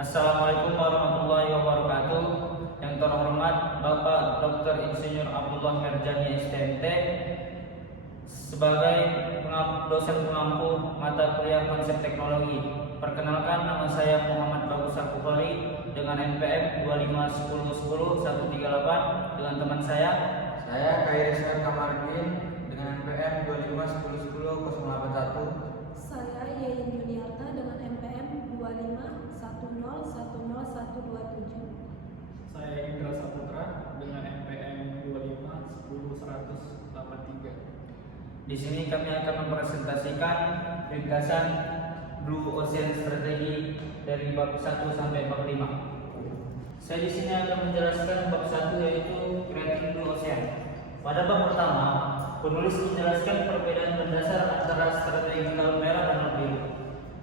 Assalamualaikum warahmatullahi wabarakatuh. Yang terhormat Bapak Dr. Insinyur Abdullah Merjani STMT sebagai dosen pengampu mata kuliah konsep teknologi. Perkenalkan, nama saya Muhammad Bagus Al-Bukhari dengan NPM 25101038 dengan teman saya Kairis Kamardin dengan NPM 25101081. Saya Yeyin Juniarta dengan NPM 2510101127. Saya Indra Saputra dengan NPM 25101183. Di sini kami akan mempresentasikan ringkasan Blue Ocean Strategy dari bab 1 sampai bab 5. Saya di sini akan menjelaskan bab 1 yaitu Creating Blue Ocean. Pada bab pertama, penulis menjelaskan perbedaan mendasar antara strategi laut merah dan laut biru.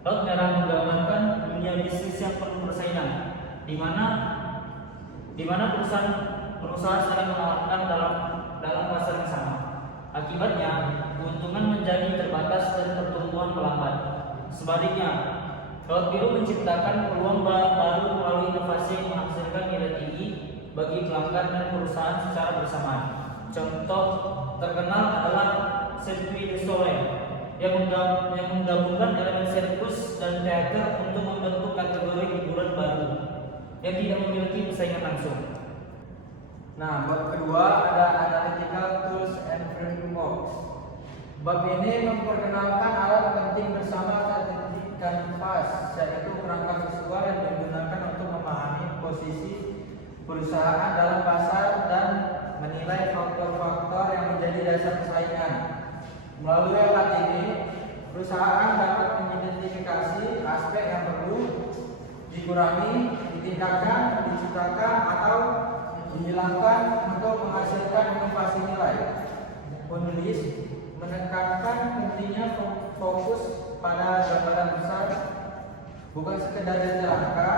Laut merah menggambarkan dunia bisnis yang penuh persaingan, di mana perusahaan saling menawarkan dalam pasar yang sama. Akibatnya, keuntungan menjadi terbatas dan pertumbuhan melambat. Sebaliknya, laut biru menciptakan peluang baru melalui inovasi yang menghasilkan nilai tinggi bagi pelanggan dan perusahaan secara bersamaan. Contoh terkenal adalah Cirque du Soleil yang menggabungkan elemen sirkus dan teater untuk membentuk kategori hiburan baru yang tidak memiliki persaingan langsung. Nah, bab kedua ada Analytical Tools and Frameworks. Bab ini memperkenalkan alat penting bersama strategic canvas, yaitu kerangka visual yang digunakan untuk memahami posisi perusahaan dalam pasar dan menilai faktor-faktor yang menjadi dasar persaingan. Melalui alat ini, perusahaan dapat mengidentifikasi aspek yang perlu dikurangi, ditingkatkan, diciptakan, atau dihilangkan untuk menghasilkan inovasi nilai. Penulis menekankan pentingnya fokus pada gambaran besar, bukan sekedar detail angka,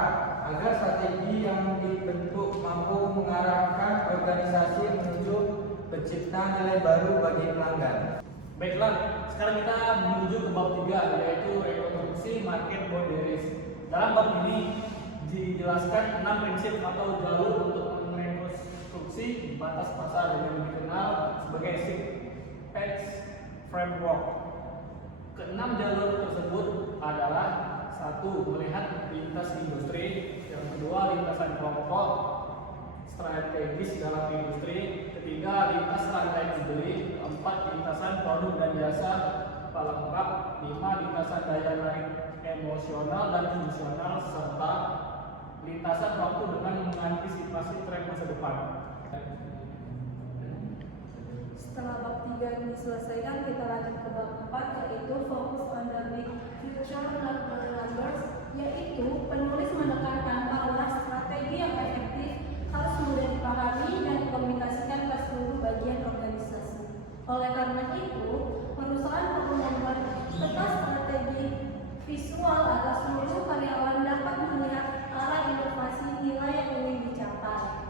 agar strategi yang dibentuk mampu mengarahkan organisasi menuju penciptaan nilai baru bagi pelanggan. Baiklah, sekarang kita menuju ke bab 3 yaitu rekonstruksi market boundaries. Dalam bab ini dijelaskan 6 prinsip atau jalur untuk merekonstruksi batas pasar yang dikenal sebagai six framework. Keenam jalur tersebut adalah: 1. Melihat lintas industri. Yang kedua, lintasan kelompok strategis dalam industri. Ketiga, lintas rantai pembeli. 4. Lintasan produk dan jasa pelengkap. 5. Lintasan daya tarik emosional dan fungsional, serta lintasan waktu dengan mengantisipasi tren masa depan. Setelah bab 3 diselesaikan, kita lanjut ke bab 4 yaitu Focus on the Big Future Numbers, yaitu penulis menekankan bahwa strategi yang efektif harus mudah dipahami dan dikomunikasikan ke seluruh bagian organisasi. Oleh karena itu, perusahaan perlu membuat peta strategi visual agar seluruh karyawan dapat melihat arah inovasi nilai yang ingin dicapai.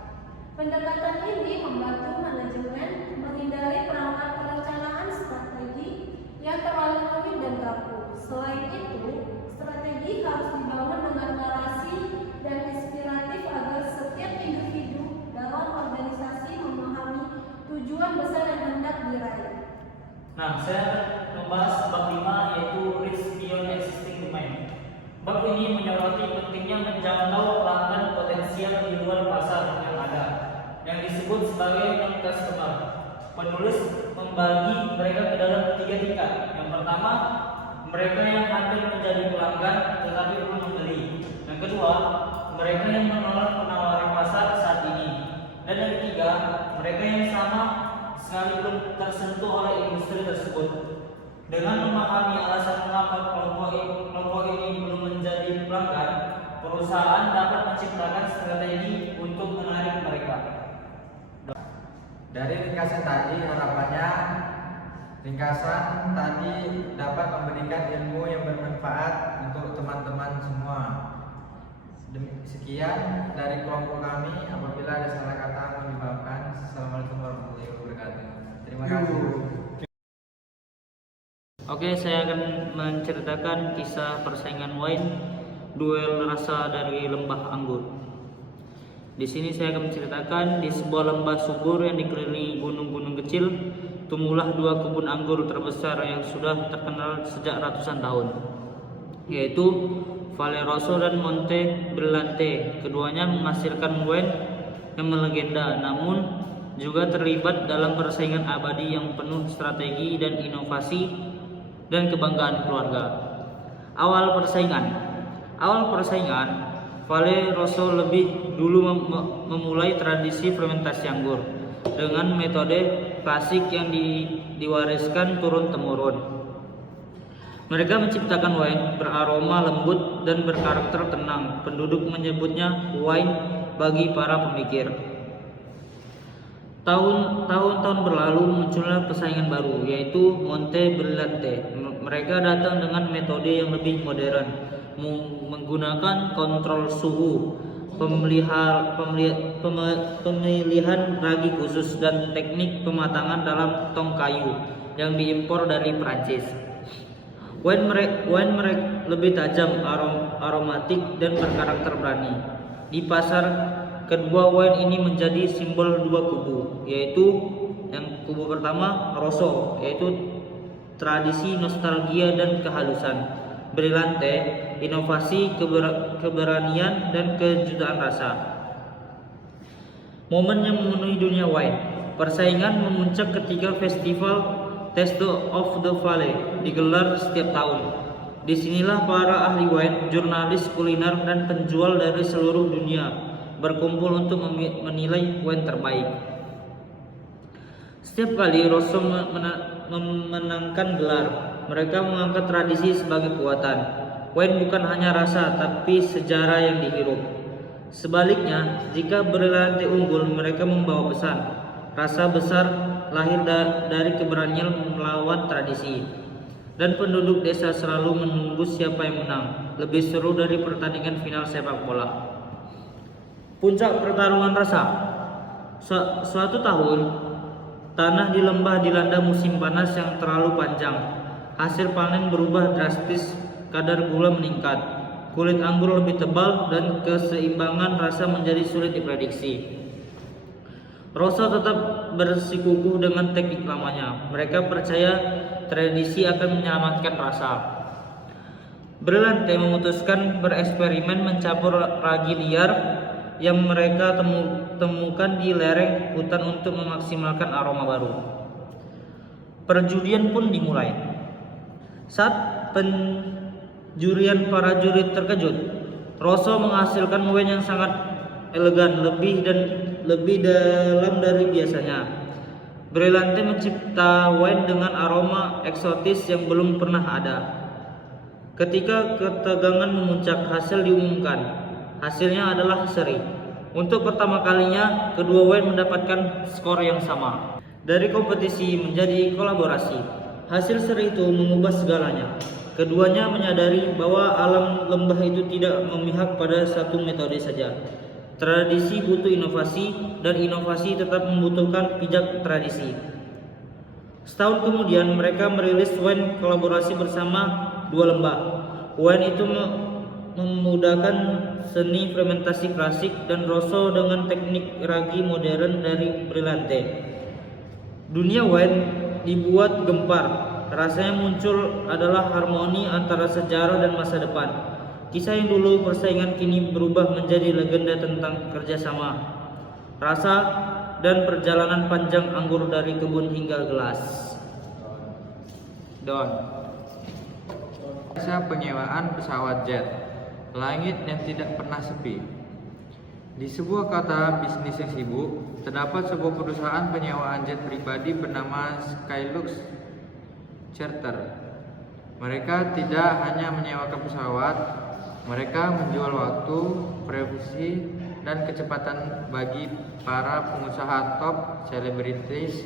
Pendekatan ini membantu manajemen menghindari perangkat perencanaan strategi yang terlalu rumit dan kaku. Selain itu, strategi harus dibangun dengan narasi dan inspiratif agar setiap individu dalam organisasi memahami tujuan besar yang hendak diraih. Nah, saya akan membahas bab 5 yaitu Reach Beyond Existing Domain. Bab ini menyoroti pentingnya menjangkau pelanggan potensial di luar pasar yang ada, yang disebut sebagai non-customer. Penulis membagi mereka ke dalam 3 tingkat. Yang pertama, mereka yang hampir menjadi pelanggan tetapi belum membeli. Yang kedua, mereka yang menolak penawaran pasar saat ini. Dan yang ketiga, mereka yang sama sekali belum tersentuh oleh industri tersebut. Dengan memahami alasan mengapa kelompok ini belum menjadi pelanggan, perusahaan dapat menciptakan strategi untuk menarik mereka. Dari ringkasan tadi, harapannya ringkasan tadi dapat memberikan ilmu yang bermanfaat untuk teman-teman semua. Sekian dari kelompok kami. Apabila ada salah kata mohon dimaafkan. Assalamualaikum warahmatullahi wabarakatuh. Terima kasih. Oke, saya akan menceritakan kisah persaingan wine duel rasa dari lembah anggur. Di sini saya akan menceritakan di sebuah lembah subur yang dikelilingi gunung-gunung kecil, tumbuhlah dua kebun anggur terbesar yang sudah terkenal sejak ratusan tahun, yaitu Valle Rosso dan Monte Brillante. Keduanya menghasilkan wine yang melegenda, namun juga terlibat dalam persaingan abadi yang penuh strategi dan inovasi dan kebanggaan keluarga. Awal persaingan, Valle Rosso lebih dulu memulai tradisi fermentasi anggur dengan metode klasik yang diwariskan turun-temurun. Mereka menciptakan wine beraroma lembut dan berkarakter tenang. Penduduk menyebutnya wine bagi para pemikir. Tahun-tahun berlalu muncullah persaingan baru, yaitu Monte Brillante. Mereka datang dengan metode yang lebih modern, menggunakan kontrol suhu, pemilihan ragi khusus, dan teknik pematangan dalam tong kayu yang diimpor dari Prancis. Wine mereka lebih tajam, aromatik, dan berkarakter berani. Di pasar, kedua wine ini menjadi simbol dua kubu, yaitu yang kubu pertama Rosso, yaitu tradisi, nostalgia, dan kehalusan. Brillante, inovasi, keberanian, dan kejutaan rasa. Momen yang memenuhi dunia wine. Persaingan memuncak ketika festival Taste of the Valley digelar setiap tahun. Disinilah para ahli wine, jurnalis kuliner, dan penjual dari seluruh dunia berkumpul untuk menilai wine terbaik. Setiap kali Rosso memenangkan gelar, mereka mengangkat tradisi sebagai kekuatan. Wine bukan hanya rasa, tapi sejarah yang dihirup. Sebaliknya, jika Brillante unggul, mereka membawa pesan. Rasa besar lahir dari keberanian melawan tradisi. Dan penduduk desa selalu menunggu siapa yang menang. Lebih seru dari pertandingan final sepak bola. Puncak pertarungan rasa. Suatu tahun, tanah di lembah dilanda musim panas yang terlalu panjang. Hasil panen berubah drastis, kadar gula meningkat, kulit anggur lebih tebal, dan keseimbangan rasa menjadi sulit diprediksi. Rosso tetap bersikukuh dengan teknik lamanya. Mereka percaya tradisi akan menyelamatkan rasa. Brillante memutuskan bereksperimen mencampur ragi liar yang mereka temukan di lereng hutan untuk memaksimalkan aroma baru. Perjudian pun dimulai. Saat penjurian para juri terkejut, Rosso menghasilkan wine yang sangat elegan, lebih dalam dari biasanya. Brillante mencipta wine dengan aroma eksotis yang belum pernah ada. Ketika ketegangan memuncak, hasil diumumkan. Hasilnya adalah seri. Untuk pertama kalinya, kedua wine mendapatkan skor yang sama. Dari kompetisi menjadi kolaborasi. Hasil seri itu mengubah segalanya. Keduanya menyadari bahwa alam lembah itu tidak memihak pada satu metode saja. Tradisi butuh inovasi, dan inovasi tetap membutuhkan pijak tradisi. Setahun kemudian, mereka merilis wine kolaborasi bersama dua lembah. Wine itu memudahkan seni fermentasi klasik, dan Rosso dengan teknik ragi modern dari Brillante. Dunia wine dibuat gempar. Rasanya muncul adalah harmoni antara sejarah dan masa depan. Kisah yang dulu persaingan kini berubah menjadi legenda tentang kerjasama, rasa, dan perjalanan panjang anggur dari kebun hingga gelas. Don. Jasa penyewaan pesawat jet, langit yang tidak pernah sepi. Di sebuah kota bisnis yang sibuk, terdapat sebuah perusahaan penyewaan jet pribadi bernama Skylux Charter. Mereka tidak hanya menyewakan pesawat, mereka menjual waktu, privasi, dan kecepatan bagi para pengusaha top, selebritis,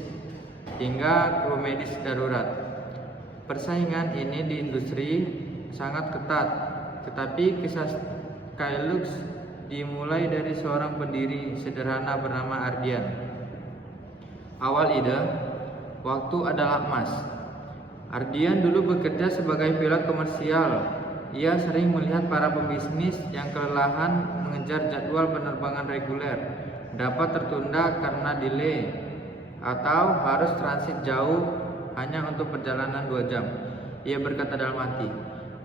hingga kru medis darurat. Persaingan ini di industri sangat ketat, tetapi kisah Skylux dimulai dari seorang pendiri sederhana bernama Ardian. Awal ide, waktu adalah emas. Ardian dulu bekerja sebagai pilot komersial ia sering melihat para pebisnis yang kelelahan mengejar jadwal penerbangan reguler dapat tertunda karena delay atau harus transit jauh hanya untuk perjalanan 2 jam. Ia berkata dalam hati,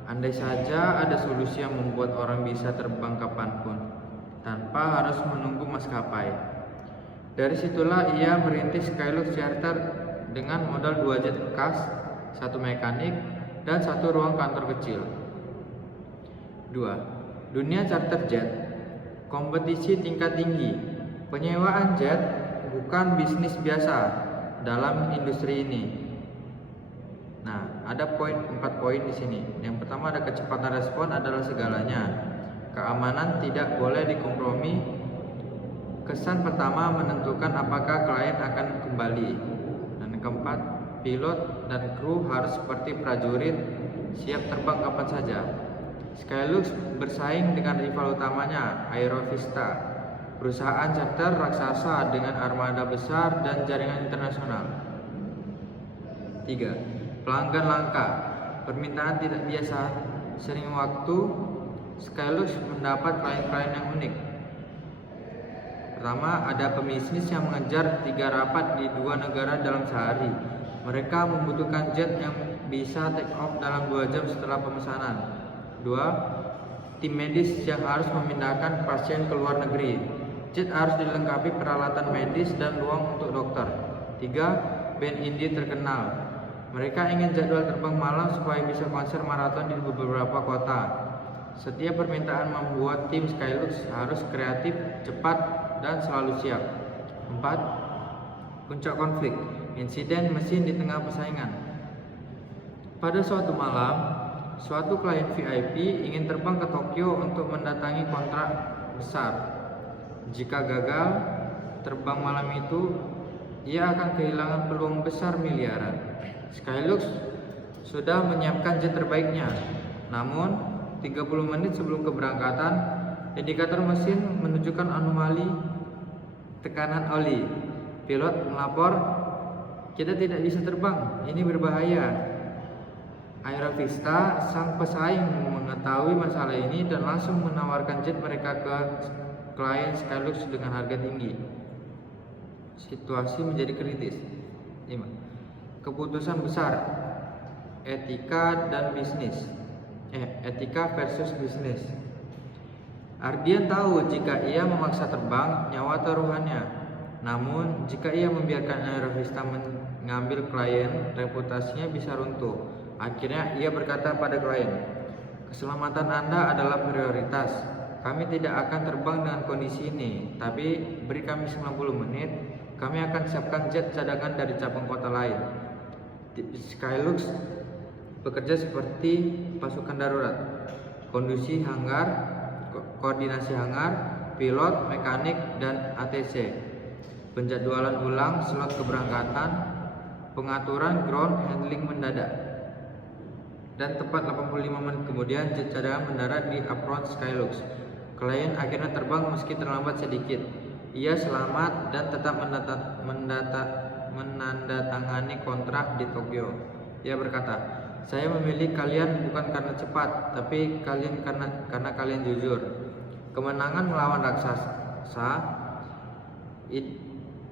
andai saja ada solusi yang membuat orang bisa terbang kapanpun tanpa harus menunggu maskapai. Dari situlah ia merintis Skylux Charter dengan modal 2 jet bekas, 1 mekanik, dan 1 ruang kantor kecil. 2. Dunia charter jet. Kompetisi tingkat tinggi. Penyewaan jet bukan bisnis biasa dalam industri ini. Nah, ada 4 poin di sini. Yang pertama, ada kecepatan respon adalah segalanya. Keamanan tidak boleh dikompromi. Kesan pertama menentukan apakah klien akan kembali. Dan keempat, pilot dan kru harus seperti prajurit, siap terbang kapan saja. Skylux bersaing dengan rival utamanya, Aerovista, perusahaan charter raksasa dengan armada besar dan jaringan internasional. 3. Pelanggan langka, permintaan tidak biasa. Sering waktu Skylux mendapat klien-klien yang unik. Pertama, ada pebisnis yang mengejar 3 rapat di 2 negara dalam sehari. Mereka membutuhkan jet yang bisa take off dalam 2 jam setelah pemesanan. 2. Tim medis yang harus memindahkan pasien ke luar negeri. Jet harus dilengkapi peralatan medis dan ruang untuk dokter. 3. Band indie terkenal. Mereka ingin jadwal terbang malam supaya bisa konser maraton di beberapa kota. Setiap permintaan membuat tim Skylux harus kreatif, cepat, dan selalu siap. 4. Puncak konflik, insiden mesin di tengah persaingan. Pada suatu malam, suatu klien VIP ingin terbang ke Tokyo untuk mendatangi kontrak besar. Jika gagal terbang malam itu, ia akan kehilangan peluang besar miliaran. Skylux sudah menyiapkan jet terbaiknya. Namun, 30 menit sebelum keberangkatan, indikator mesin menunjukkan anomali tekanan oli. Pilot melapor, "Kita tidak bisa terbang, ini berbahaya." Aerovista, sang pesaing, mengetahui masalah ini dan langsung menawarkan jet mereka ke klien Skylux dengan harga tinggi. Situasi menjadi kritis. 5. Keputusan besar, etika dan bisnis. Etika versus bisnis. Ardian tahu jika ia memaksa terbang, nyawa taruhannya. Namun, jika ia membiarkan Aerovista mengambil klien, reputasinya bisa runtuh. Akhirnya ia berkata pada klien, "Keselamatan Anda adalah prioritas. Kami tidak akan terbang dengan kondisi ini, tapi beri kami 90 menit, kami akan siapkan jet cadangan dari cabang kota lain." Skylux bekerja seperti pasukan darurat. Koordinasi hangar, pilot, mekanik, dan ATC. Penjadwalan ulang slot keberangkatan, pengaturan ground handling mendadak. Dan tepat 85 menit kemudian jet cadangan mendarat di apron Skylux. Klien akhirnya terbang meski terlambat sedikit. Ia selamat dan tetap menandatangani kontrak di Tokyo. Ia berkata, "Saya memilih kalian bukan karena cepat, tapi karena kalian jujur." Kemenangan melawan raksasa.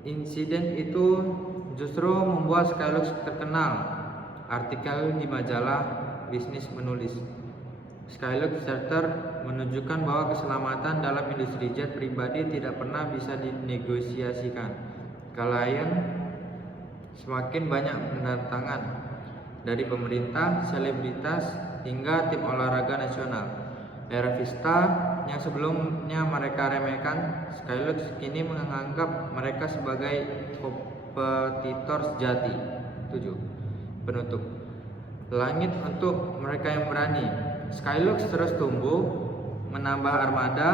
Insiden itu justru membuat Skylux terkenal. Artikel di majalah bisnis menulis, Skylux Charter menunjukkan bahwa keselamatan dalam industri jet pribadi tidak pernah bisa dinegosiasikan. Klien semakin banyak mendatangkan, dari pemerintah, selebritas, hingga tim olahraga nasional. Aerovista yang sebelumnya mereka remehkan, Skylux kini menganggap mereka sebagai kompetitor sejati. 7. Penutup. Langit untuk mereka yang berani. Skylux terus tumbuh, menambah armada,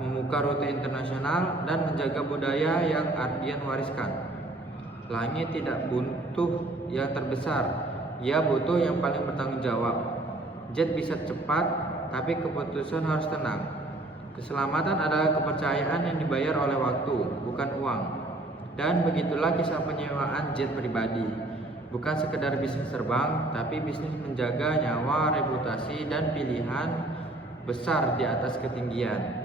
membuka rute internasional, dan menjaga budaya yang Ardian wariskan. Langit tidak butuh yang terbesar, ia butuh yang paling bertanggung jawab. Jet bisa cepat, tapi keputusan harus tenang. Keselamatan adalah kepercayaan yang dibayar oleh waktu, bukan uang. Dan begitulah kisah penyewaan jet pribadi. Bukan sekedar bisnis terbang, tapi bisnis menjaga nyawa, reputasi, dan pilihan besar di atas ketinggian.